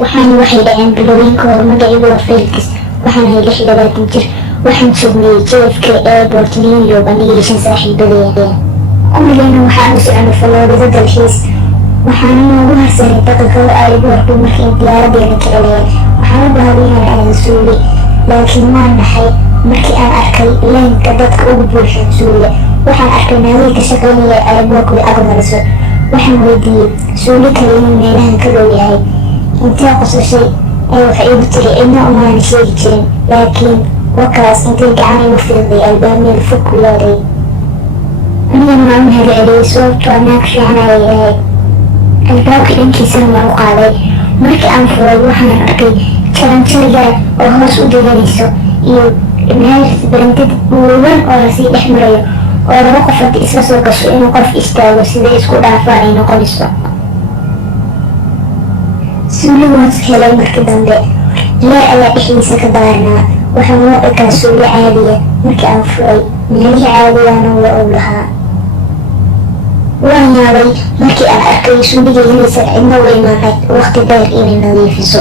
waxaana waxay dhaceen bilooyinka hor magacaygu waa Felix waxaan hay 26 jir waxaan sugnay JFK Airport New York anigii 5 saaxiibadeen kulligeena waxaan u soconay Florida dalxiis waxaana noogu harsanay daqiiqado airport markii diyaaradeena ka celiyeen waxaan u baahnay inaan suuli laakiin waan naxay markii aan arkay leenka dadka ugu buuxin suuliga waxaan arkay naagay ka shaqaynaya airportka agmariso waxaan weydiiyey suuli kale inuu meelahan ka dhow yahay intee qosashay waxay igu tiri cidna umaan sheegi jirin laakiin wakaas intay gacan igu fiirday albaab meel fog ku yaalay anigana waan u hagaceliyey sababtoo naag fiican ayay ahayd albaabka dhankiisana waan u qaaday markii aan furay waxaan arkay jaranjar yar oo hoos u deganayso iyo meel barandad buuban oo lasii dhex marayo oo laba qof hadii isla soo gasho inuu qof istaago sida isku dhaafaan ay noqonayso suuligu waan helay markii dambe leer ayaa dhexdiisa ka daarnaa waxaan u ekaa suuli caadiya markii aan furay meelihii caadiyaana waa og lahaa waan yaabay markii aan arkay suuliga inaysan cidna u imaanay waqti dheer inay nadiifiso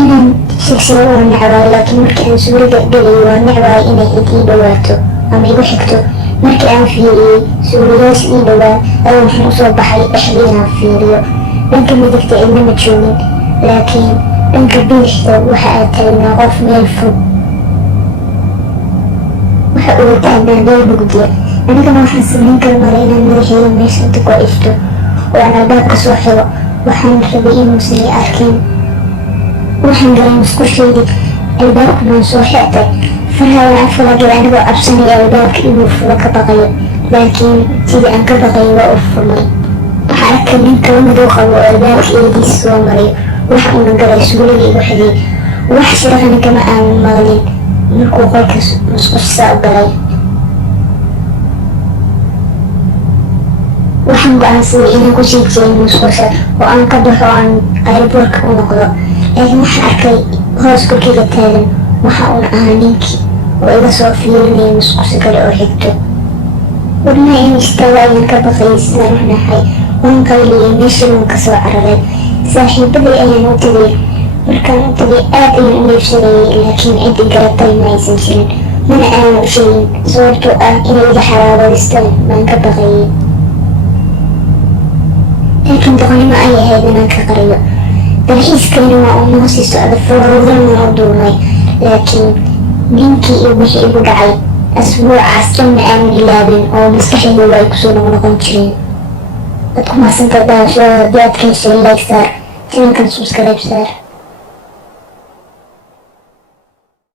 inaan sheegsado waa necbaay laakiin markii aan suuliga gelay waa necbaay inay cid ii dhawaato ama igu xigto markii aan fiiriyey suuliyaas ii dhowaa ayaa waxaan usoo baxay dhexdii inaan fiiriyo dhanka midigta cidna ma joogin laakiin dhanka bidixda waxa aad taagnaa qof meel fog waxa uu taagnaa meel mugdiya anigana waxaan samayn kara mara inaan madaxeeda meesha inta ku ifto oo aan albaabka soo xiro waxaan rabay inuusan i arkin waxaan galay musqusheedii albaabka baan soo xirtay farhayaan afkalagay anigoo cabsanaya albaabka inuu furo ka baqayo laakiin sidii aan ka baqayo waa u furmay waxaan arkay nin kala madow qabo oo albaabka eediisa soo marayo waxa uuna galay suuliga igu xigay wax shiraqana kama aanu maqlin markuu qolka musqushisaa u galay waxaan go'aansaday inaan ku sii jiray musqusha oo aan ka baxo aan airportka u noqdo laakiin waxaan arkay hoos korkeyga taagan waxa uuna ahaa ninkii oo iga soo fiirinaya musqusha kale oo xigto wadnaha in istaago ayaan ka baqayay sidaan u naxay waan qayliyey meeshii waan kasoo cararay saaxiibadii ayaan u tagay markaan u tagay aad ayaan u neefsanayay laakiin ciddii garatay ma aysan jirin mana aanan u sheegin sababtoo ah inay iga xaraaboodistaan baan ka baqayay laakiin doqonnimo ay ahayd inaan ka qariyo dalxiiskayna waa uu noo sii socda Floridan waan u duulnay laakiin ninkii iyo wixii igu dhacay asbuucaas dhanna aanan ilaabin oo maskaxdayda ay kusoo noqnoqon jireen waad ku mahadsantahay daawashadaada haddii aad ka heshay like saar channelkan subscribe saar